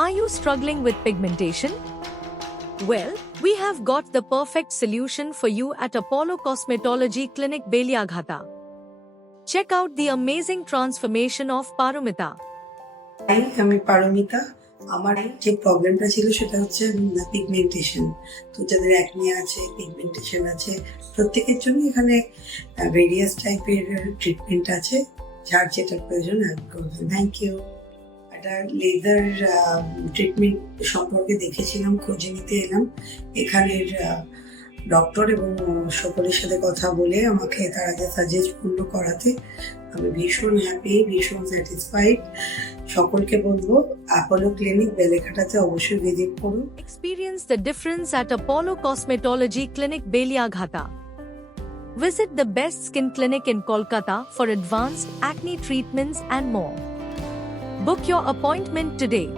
Are you struggling with pigmentation? Well, we have got the perfect solution for you at Apollo Cosmetology Clinic Beliaghata. Check out the amazing transformation of Paromita. আমি পারমিতা। আমার যে প্রবলেমটা ছিল সেটা হচ্ছে pigmentation. তো যাদের অ্যাকনে আছে, পিগমেন্টেশন আছে, প্রত্যেকের জন্য এখানে ভেরিয়াস টাইপের ট্রিটমেন্ট আছে, যার যেটা প্রয়োজন করবেন। Thank you. একটা লেজার ট্রিটমেন্ট সম্পর্কে দেখেছিলাম, খোঁজে নিতে এলাম। এখানের ডক্টর এবং সকলের সাথে কথা বলে আমাকে তারা যা সাজেস্ট করলো করাতে আমি ভীষণ হ্যাপি, ভীষণ স্যাটিসফাইড। সকলকে বলবো অ্যাপোলো ক্লিনিক বেলেঘাটাতে অবশ্যই ভিজিট করুন। Experience the difference at Apollo Cosmetology Clinic Beliaghata. Visit the best skin clinic in Kolkata for advanced acne treatments and more. Book your appointment today.